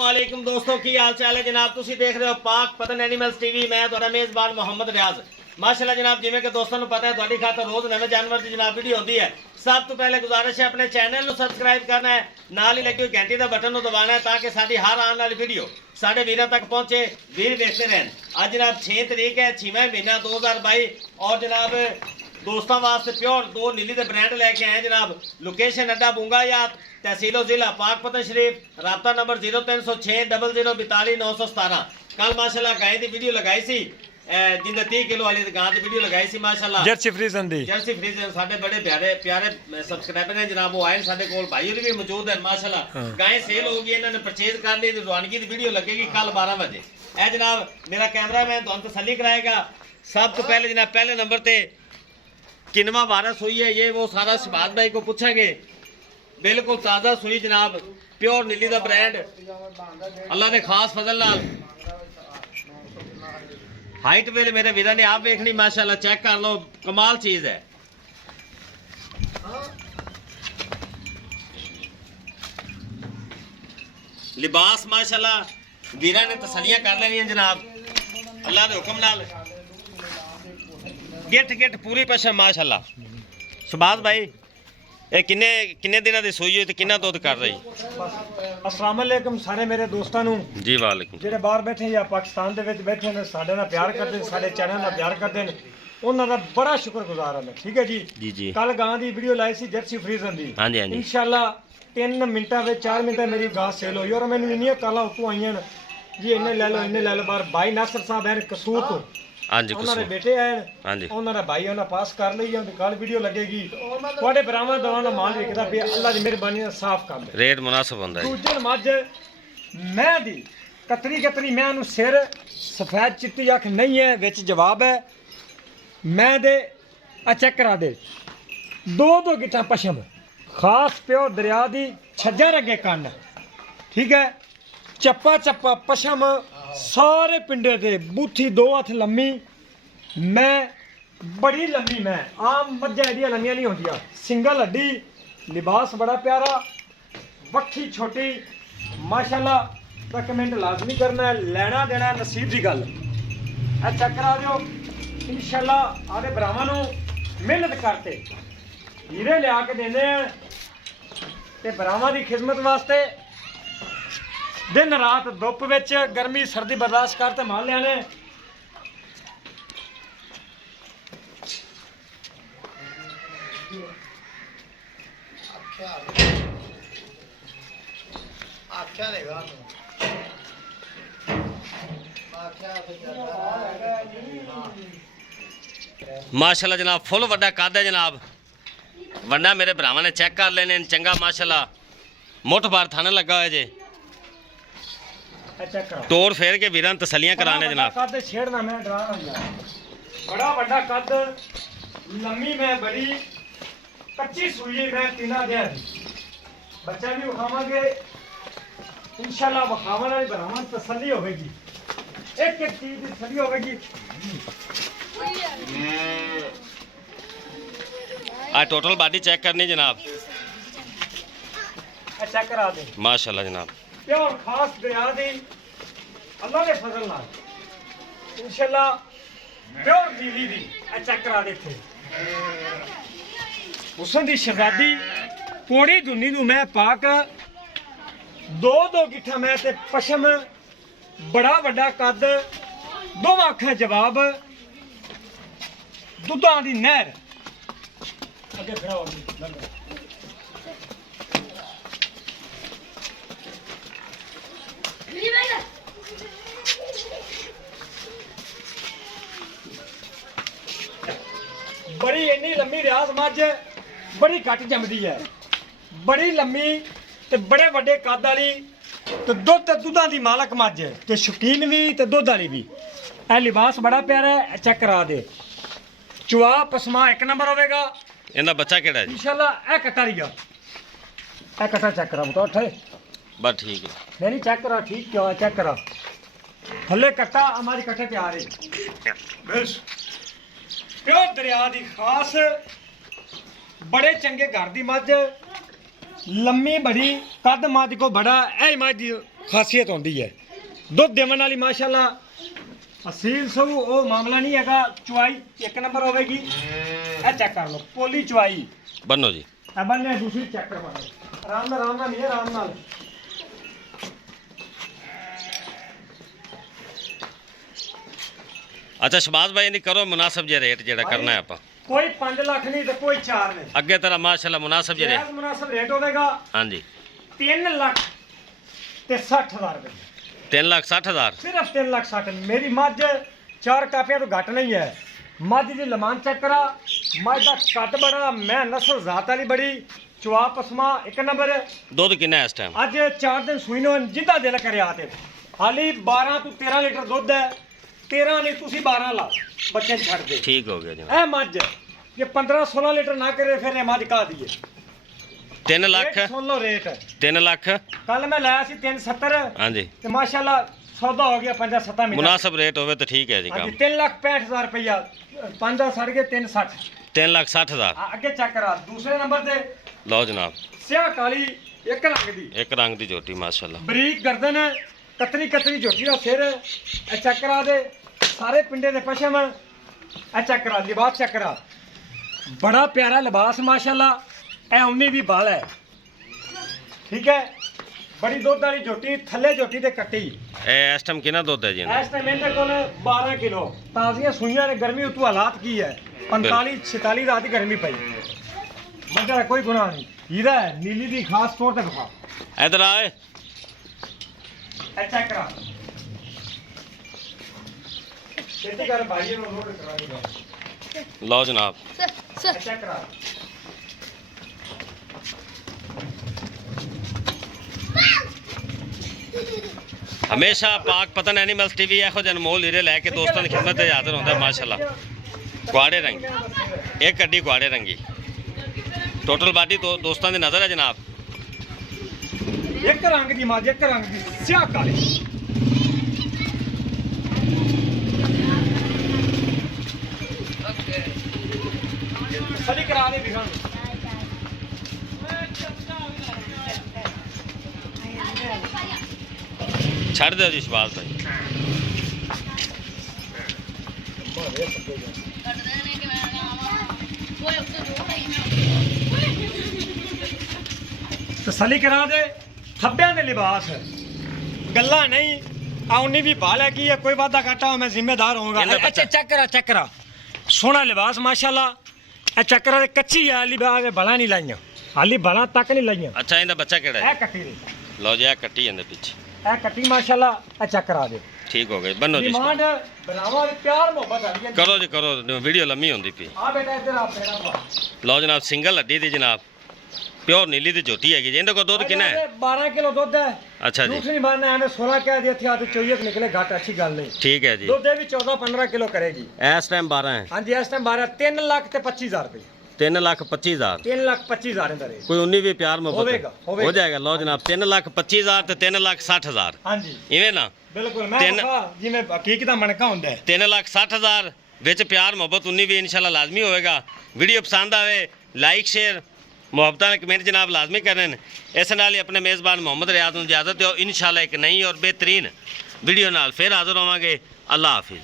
वालेकुम दोस्तों की हाल चाल है जनाब। तुसी देख रहे हो पाक पतन एनिमल्स टीवी। मैं तुहाडा मेज़बान मोहम्मद रियाज। माशाल्लाह जनाब, जिवें कि दोस्तों को पता है तुहाडी खातर रोज़ नवे जानवर की जनाब वीडियो होती है। सब तो पहले गुजारिश है अपने चैनल को सबसक्राइब करना है, नाल ही लगी हुई घंटी का बटन दबाना है ताकि साडी हर आने वाली वीडियो साढ़े वीरों तक पहुँचे, वीर देखते रहें। आज जनाब 6 तरीक है, 6वां महीना 2022 और जनाब दोस्तों वास्ते प्योर दो नीली के ब्रांड लैके आए जनाब। लोकेशन अड्डा बूंगायात, तहसीलो जिला पाकपतन शरीफ। राबता नंबर 0306 00 42 917। कल माशाल्लाह गाय की वीडियो लगाई सी जिंदा 30 किलो वाली गां की वीडियो लगाई सी माशाल्लाह। जर्सी फ्रीजन दी जर्सी फ्रीजन साडे बड़े प्यारे सब्सक्राइबर हैं जनाब, वो आए साडे कोल भाई भी मौजूद है माशाल्लाह। गाय सेल हो गई, इन्होंने परचेज कर ली, रवानगी की वीडियो लगेगी कल 12 बजे। ए जनाब मेरा कैमरामैन तुहानू तसल्ली कराएगा। सब तो पहले जनाब पहले नंबर ते किनवा वारस हुई है, ये वो सारा शहबाज भाई को पूछेंगे। बिल्कुल ताज़ा सुई जनाब, प्योर नीली का ब्रांड, अल्लाह ने खास फजल नाल। हाइट वेल मेरे वीर ने आप देखनी माशाल्लाह, चेक कर लो, कमाल चीज है। लिबास माशाल्लाह वीर ने तसलियां कर लेनी जनाब अल्लाह के हुक्म नाल। गिट पूरी पशम माशाल्लाह। शहबाज भाई ये किन्ने दिनों की सूई है, किन्ना दुध कर रही? अस्सलाम वालेकुम सारे मेरे दोस्तों नू जी वालेकुम। ਜਿਹੜੇ ਬਾਹਰ ਬੈਠੇ ਜਾਂ ਪਾਕਿਸਤਾਨ ਦੇ ਵਿੱਚ ਬੈਠੇ ਨੇ, ਸਾਡੇ ਨਾਲ ਪਿਆਰ ਕਰਦੇ ਨੇ, ਸਾਡੇ ਚੈਨਲ ਨਾਲ ਪਿਆਰ ਕਰਦੇ ਨੇ, ਉਹਨਾਂ ਦਾ ਬੜਾ ਸ਼ੁਕਰਗੁਜ਼ਾਰ ਹਾਂ ਮੈਂ। ਠੀਕ ਹੈ ਜੀ ਜੀ ਕੱਲ ਗਾਂ ਦੀ ਵੀਡੀਓ ਲਾਈ ਸੀ ਜਰਸੀ ਫਰੀਜ਼ਨ ਦੀ। ਹਾਂਜੀ ਇਨਸ਼ਾਅੱਲਾ 3 ਮਿੰਟਾਂ ਵਿੱਚ 4 ਮਿੰਟਾਂ ਮੇਰੀ ਗਾਂ ਸੇਲ ਹੋਈ। ਔਰ ਮੈਨੂੰ ਇੰਨੀਆਂ ਕਾਲਾਂ ਉਤੋਂ ਆਈਆਂ ਨੇ ਜੀ, ਇੰਨੇ ਲੈ ਲਓ ਬਾਹਰ। ਭਾਈ ਨਾਸਰ ਸਾਹਿਬ ਐਨ ਕਸੂਰ ਤੋਂ ਉਹਨਾਂ ਦੇ ਬੇਟੇ ਆਏ, ਉਹਨਾਂ ਦਾ ਭਾਈ ਉਹਨਾਂ ਪਾਸ ਕਰ ਲਈ ਜਾਂ ਕੱਲ ਵੀਡੀਓ ਲੱਗੇਗੀ। ਤੁਹਾਡੇ ਬਰਾਮਾ ਦਵਾਂ ਦਾ ਮਾਲ ਵਿਕਦਾ ਪਿਆ, ਅੱਲਾ ਦੀ ਮਿਹਰਬਾਨੀ ਨਾਲ ਸਾਫ਼ ਕੰਮ ਰੇਟ ਮੁਨਾਸਬ ਹੁੰਦਾ ਹੈ। ਦੂਜੇ ਮੱਝ ਮੈਂ ਦੀ ਕਤਰੀ ਮੈਂ ਨੂੰ ਸਿਰ ਸਫੈਦ ਚਿੱਟੀ ਅੱਖ ਨਹੀਂ ਹੈ, ਵਿੱਚ ਜਵਾਬ ਹੈ ਮੈਂ ਦੇ ਆ ਚੈੱਕ ਕਰਾ ਦੇ। ਦੋ ਗਿੱਠਾਂ ਪਸ਼ਮ ਖਾਸ ਪਿਓ ਦਰਿਆ ਦੀ ਛੱਜਾਂ ਰੰਗੇ ਕੰਨ। ਠੀਕ ਹੈ, ਚੱਪਾ ਪਸ਼ਮ ਸਾਰੇ ਪਿੰਡੇ ਤੇ ਬੂਥੀ 2 ਹੱਥ ਲੰਮੀ। ਮੈਂ ਬੜੀ ਲੰਮੀ, ਮੈਂ ਆਮ ਮੱਝਾਂ ਇਹਦੀਆਂ ਲੰਮੀਆਂ ਨਹੀਂ ਹੁੰਦੀਆਂ। ਸਿੰਗਲ ਹੱਡੀ, ਲਿਬਾਸ ਬੜਾ ਪਿਆਰਾ, ਵੱਖੀ ਛੋਟੀ ਮਾਸ਼ਾਅੱਲਾ। ਤਾਂ ਕਮੈਂਟ ਲਾਜ਼ਮੀ ਕਰਨਾ ਹੈ, ਲੈਣਾ ਦੇਣਾ ਨਸੀਬ ਦੀ ਗੱਲ। ਇਹ ਚੈੱਕ ਕਰਾ ਦਿਓ ਇਨਸ਼ਾਅੱਲਾ। ਆਦੇ ਭਰਾਵਾਂ ਨੂੰ ਮਿਹਨਤ ਕਰਤੇ ਹੀਰੇ ਲਿਆ ਕੇ ਦਿੰਦੇ ਆ ਤੇ ਭਰਾਵਾਂ ਦੀ ਖਿਦਮਤ ਵਾਸਤੇ दिन रात धुप विच गर्मी सर्दी बर्दाश्त करते माल लिया। माशाल्लाह जनाब फुल वड्डा कद है जनाब, वड्डा मेरे भरावां ने चेक कर लेने चंगा माशाल्लाह। मुठ बार थाने लगा हुआ जे, तोड़ फेर के वीरां तसलियां कराने जनाब। कद छेड़ना मैं डरा रहा, बड़ा बड़ा कद, लम्मी मैं बड़ी, कच्ची सूई मैं 3 दिन बच्चा भी विखावांगे इंशाल्लाह। विखावन वाली बनावन तसल्ली होगी, एक चीज की तसल्ली होगी। आ टोटल बॉडी चेक करनी जनाब, चेक करा दे माशाल्लाह जनाब। प्योर खास दरिया दी अल्लाह के फजल नाल इंशाल्लाह प्योर नीली दी। चेक करा दे थे हुसन दी शहजादी पोड़ी दुनी नू मैं पाक 2 गिट्ठा मैं ते पशम बड़ा वड्डा कद, 2 अखां जवाब, दुधां दी नहर। अगे खड़ा हो बड़ी इन्नी लम्मी रियाज मझ बड़ी घट जमदी है, बड़ी लम्मी ते बड़े वड्डे कद वाली ते दुधां दी मालक मझ ते शौकीन भी ते दुध वाली भी। ए लिबास बड़ा प्यारा है, चेक करा दे। चुआ पसमा 1 नंबर होवेगा। इनका बच्चा केड़ा जी? इंशाल्लाह ए कटा रिया, ए कटा चेक करा बता उठे बस ठीक है। नहीं चेक करा, ठीक क्या चेक करा हले कट्टा हमारी कट्टे तैयार है। बस प्योर दरिया दी खास बड़े चंगे घर दी मझ, लम्मी बड़ी कद मझ को बड़ा। ऐ मझ ਖਾਸੀਅਤ ਹੁੰਦੀ ਹੈ। ਦੁੱਧ ਦੇਵਣ ਵਾਲੀ ਮਾਸ਼ਾਅੱਲਾ ਅਸੀਲ ਸਭ ਉਹ ਮਾਮਲਾ ਨਹੀਂ ਹੈਗਾ। ਚੁਆਈ ਇੱਕ ਨੰਬਰ ਹੋਵੇਗੀ। ਇਹ ਚੈੱਕ ਕਰ ਲਓ ਪੋਲੀ ਚੁਆਈ ਬੰਨੋ ਜੀ। ਇਹ ਬੰਨੇ ਦੂਸਰੀ ਚੈੱਕ ਕਰਵਾ ਲਓ। ਆਰਾਮ ਨਾਲ ਨਹੀਂ ਆਰਾਮ ਨਾਲ। ਅੱਛਾ ਸ਼ਬਾਜ਼ ਭਾਈ ਨਹੀਂ ਕਰੋ ਮੁਨਾਸਬ ਜਿਹਾ ਰੇਟ ਜਿਹੜਾ ਕਰਨਾ ਹੈ ਆਪਾਂ। ਕੋਈ 5 ਲੱਖ ਨਹੀਂ ਤੇ ਕੋਈ 4 ਨਹੀਂ। ਅੱਗੇ ਤੇਰਾ ਮਾਸ਼ਾਅੱਲਾ ਮੁਨਾਸਬ ਜਿਹਾ ਰੇਟ। ਮੁਨਾਸਬ ਰੇਟ ਹੋਵੇਗਾ। ਹਾਂਜੀ 3 ਲੱਖ ਤੇ 60,000 ਰੁਪਏ। 3,60,000 ਸਿਰਫ 3 ਲੱਖ 60। ਮੇਰੀ ਮੱਝ 4 ਕਾਪੀਆਂ ਤੋਂ ਘੱਟ ਨਹੀਂ ਹੈ। ਮੱਝ ਦੀ ਲਮਾਨ ਚੈੱਕ ਕਰਾ। ਮੱਝ ਦਾ ਕੱਦ ਬੜਾ, ਮੈਂ ਨਸਲ ਜ਼ਾਤ ਵਾਲੀ ਬੜੀ, ਚੁਆ ਪਸਮਾ ਇੱਕ ਨੰਬਰ। ਦੁੱਧ ਕਿੰਨਾ ਹੈ ਇਸ ਟਾਈਮ? ਅੱਜ 4 ਦਿਨ ਸੂਈ ਨੂੰ ਜਿੱਦਾਂ ਦਿਲ ਕਰਿਆ ਤੇ ਹਾਲੀ 12 ਤੋਂ 13 ਲੀਟਰ ਦੁੱਧ ਹੈ। 13 ਨਹੀਂ ਤੁਸੀਂ 12 ਲਾ ਬੱਚੇ ਨੂੰ ਛੱਡ ਦੇ। ਠੀਕ ਹੋ ਗਿਆ ਜੀ। ਇਹ ਮੱਝ ਜੇ 15-16 ਲੀਟਰ ਨਾ ਕਰੇ ਫਿਰ ਇਹ ਮੱਝ ਕਾ ਦੀਏ। 3 ਲੱਖ ਸੁਣ ਲਓ ਰੇਟ। 3 ਲੱਖ ਕੱਲ ਮੈਂ ਲਾਇਆ ਸੀ 370 ਹਾਂਜੀ ਤੇ ਮਾਸ਼ਾਅੱਲਾ ਸੌਦਾ ਹੋ ਗਿਆ 5-7 ਮਹੀਨੇ। ਮੁਨਾਸਬ ਰੇਟ ਹੋਵੇ ਤਾਂ ਠੀਕ ਹੈ ਜੀ ਹਾਂਜੀ ਕੰਮ। 3,65,000 ਰੁਪਇਆ। 5 ਦਾ ਸੜ ਗਏ 360। 3,60,000 ਅੱਗੇ ਚੈੱਕ ਕਰਾ। ਦੂਸਰੇ ਨੰਬਰ ਤੇ ਲਓ ਜਨਾਬ ਸਿਆਹ ਕਾਲੀ ਇੱਕ ਰੰਗ ਦੀ ਇੱਕ ਰੰਗ ਦੀ ਝੋਟੀ ਮਾਸ਼ਾਅੱਲਾ। ਬਰੀਕ ਗਰਦਨ ਹੈ, ਕਤਰੀ ਝੋਟੀ ਦਾ ਸਿਰ। ਇਹ ਚੈੱਕ ਕਰਾ ਦੇ ਸਾਰੇ ਪਿੰਡੇ ਦੇ ਪਸ਼ਮ। ਇਹ ਚੈੱਕ ਕਰਾ ਲਿਬਾਸ ਚੈੱਕ ਕਰਾ। ਬੜਾ ਪਿਆਰਾ ਲਿਬਾਸ ਮਾਸ਼ਾਅੱਲਾ। ਇਹ 19 ਵੀ ਬਾਲ ਹੈ। ਠੀਕ ਹੈ ਬੜੀ ਦੁੱਧ ਵਾਲੀ ਝੋਟੀ ਥੱਲੇ ਝੋਟੀ ਤੇ ਕੱਟੀ। ਇਹ ਇਸ ਟਾਈਮ ਕਿੰਨਾ ਦੁੱਧ ਹੈ ਜੀ ਇਹਨਾਂ? ਇਸ ਟਾਈਮ ਇਹਦੇ ਕੋਲ 12 ਕਿਲੋ ਤਾਜ਼ੀਆਂ ਸੂਈਆਂ ਨੇ। ਗਰਮੀ ਉਤੋਂ ਹਾਲਾਤ ਕੀ ਹੈ 45-46 ਰਾਤ ਦੀ ਗਰਮੀ ਪਈ। ਮੱਝਾਂ ਦਾ ਕੋਈ ਗੁਨਾਹ ਨਹੀਂ। ਹੀਰਾ ਹੈ ਨੀਲੀ ਦੀ ਖਾਸ ਤੌਰ ਤੇ ਵਿਖਾ। ਇਧਰ ਆਏ ਇਹ ਚੈੱਕ ਕਰਾ। ਛੇਤੀ ਕਰ ਭਾਈ ਨੂੰ ਨੋਟ ਕਰਾ ਦੇ। ਲਓ ਜਨਾਬ ਇਹ ਚੈੱਕ ਕਰਾ। ਹਮੇਸ਼ਾ ਪਾਕ ਪਤਨ ਐਨੀਮਲਸ ਟੀਵੀ ਇਹੋ ਜਿਹੇ ਅਨਮੋਲ ਹੀਰੇ ਲੈ ਕੇ ਦੋਸਤਾਂ ਦੀ ਖਿਦਮਤ ਤੇ ਹਾਜ਼ਰ ਹੁੰਦਾ ਮਾਸ਼ਾਅੱਲਾ। ਕੁਆੜੇ ਰੰਗ ਇੱਕ ਅੱਡੀ ਕੁਆੜੇ ਰੰਗੀ ਟੋਟਲ ਬਾਡੀ ਦੋਸਤਾਂ ਦੀ ਨਜ਼ਰ ਹੈ ਜਨਾਬ। ਇੱਕ ਰੰਗ ਦੀ ਮੱਝ ਇੱਕ ਰੰਗ ਦੀ ਸਿਆਹ ਕਾਲੀ। ਸਦੀ ਕਰਾ ਦੇ ਵਿਖਾਣ। ਛੱਡ ਦਿਓ ਜੀ ਸ਼ਬਾਜ਼ ਭਾਈ। ਤਸੱਲੀ ਕਰਾ ਦੇ ਥੱਬਿਆਂ ਦੇ ਲਿਬਾਸ ਗੱਲਾਂ ਨਹੀਂ। ਆਉਣੀ ਵੀ ਭਾਲ ਹੈ ਕੀ ਹੈ ਕੋਈ ਵਾਦਾ ਘਾਟਾ ਮੈਂ ਜ਼ਿੰਮੇਦਾਰ ਹੋਊਂਗਾ। ਅੱਛਾ ਚੈੱਕ ਕਰਾ ਸੋਹਣਾ ਲਿਬਾਸ ਮਾਸ਼ਾਅੱਲਾ। ਇਹ ਚੱਕਰਾਂ ਦੇ ਕੱਚੀ ਆ ਹਾਲੀ ਬਾਗੇ ਬਲਾ ਨਹੀਂ ਲਾਈਆਂ। ਹਾਲੀ ਬਲਾ ਤੱਕ ਨਹੀਂ ਲਾਈਆਂ। ਅੱਛਾ ਇਹਦਾ ਬੱਚਾ ਕਿਹੜਾ ਹੈ? ਇਹ ਕੱਟੀ ਦੇ। ਲਓ ਜੀ ਇਹ ਕੱਟੀ ਜਾਂਦੇ ਪਿੱਛੇ। ਇਹ ਕੱਟੀ ਮਾਸ਼ਾਅੱਲਾ। ਇਹ ਚੈੱਕ ਕਰਾ ਦੇ। ਠੀਕ ਹੋ ਗਏ ਬੰਨੋ ਜੀ। ਡਿਮਾਂਡ ਬਣਾਵਾ ਪਿਆਰ ਮੁਹੱਬਤ ਆ ਰਹੀ ਕਰੋ ਜੀ ਕਰੋ ਵੀਡੀਓ ਲੰਮੀ ਹੁੰਦੀ ਪਈ। ਆ ਬੇਟਾ ਇੱਧਰ ਆ ਪੈਣਾ ਪਾ। ਲਓ ਜਨਾਬ ਸਿੰਗਲ ਹੱਡੀ ਦੀ ਜਨਾਬ ਪਿਓਰ ਨੀਲੀ ਦੀ ਝੋਟੀ ਹੈਗੀ ਜੀ। ਇਹਦੇ ਕੋਲ ਦੁੱਧ ਕਿੰਨਾ ਹੈ? 12 ਕਿਲੋ ਦੁੱਧ ਹੈ। ਅੱਛਾ ਜੀ ਦੂਸਰੀ ਬਾਰ ਐਵੇਂ 16 ਕਹਿ ਦੇ ਇੱਥੇ ਆ ਤੇ 24 ਨਿਕਲੇ ਘੱਟ ਅੱਛੀ ਗੱਲ ਨਹੀਂ। ਠੀਕ ਹੈ ਜੀ। ਦੁੱਧ ਇਹ ਵੀ 14-15 ਕਿਲੋ ਕਰੇਗੀ। ਇਸ ਟਾਈਮ 12 ਹੈ। ਹਾਂਜੀ ਇਸ ਟਾਈਮ 12 3 ਲੱਖ ਤੇ 25,000 ਰੁਪਏ। 3,25,000 3,25,000 ਦਾ ਰੇਟ ਕੋਈ 19 ਵੀ ਪਿਆਰ ਹੋਵੇਗਾ, ਮੁਹੱਬਤ ਹੋ ਜਾਏਗਾ। ਲਓ ਜਨਾਬ 3,25,000 ਤੇ 3,60,000 ਹਾਂਜੀ ਇਵੇਂ ਨਾ ਬਿਲਕੁਲ। ਮੈਂ ਤਿੰਨ- ਕਿਹਾ ਜਿਵੇਂ ਹਕੀਕਤ ਦਾ ਮਣਕਾ ਹੁੰਦਾ ਹੈ। 3,60,000 ਵਿੱਚ ਪਿਆਰ ਮੁਹੱਬਤ 19 ਵੀ ਇਨਸ਼ਾਅੱਲਾ ਲਾਜ਼ਮੀ ਹੋਵੇਗਾ। ਵੀਡੀਓ ਪਸੰਦ ਆਵੇ ਲਾਈਕ ਸ਼ੇਅਰ ਮੁਹੱਬਤਾਂ ਨਾਲ ਕਮੈਂਟ ਜਨਾਬ ਲਾਜ਼ਮੀ ਕਰਨ। ਇਸ ਨਾਲ ਹੀ ਆਪਣੇ ਮੇਜ਼ਬਾਨ ਮੁਹੰਮਦ ਰਿਆਜ਼ ਨੂੰ ਇਜਾਜ਼ਤ ਦਿਓ। ਇਨਸ਼ਾਅੱਲਾ ਇੱਕ ਨਈ ਔਰ ਬਿਹਤਰੀਨ ਵੀਡੀਓ ਨਾਲ ਫਿਰ ਹਾਜ਼ਰ ਹੋਵਾਂਗੇ। ਅੱਲਾ ਹਾਫਿਜ਼।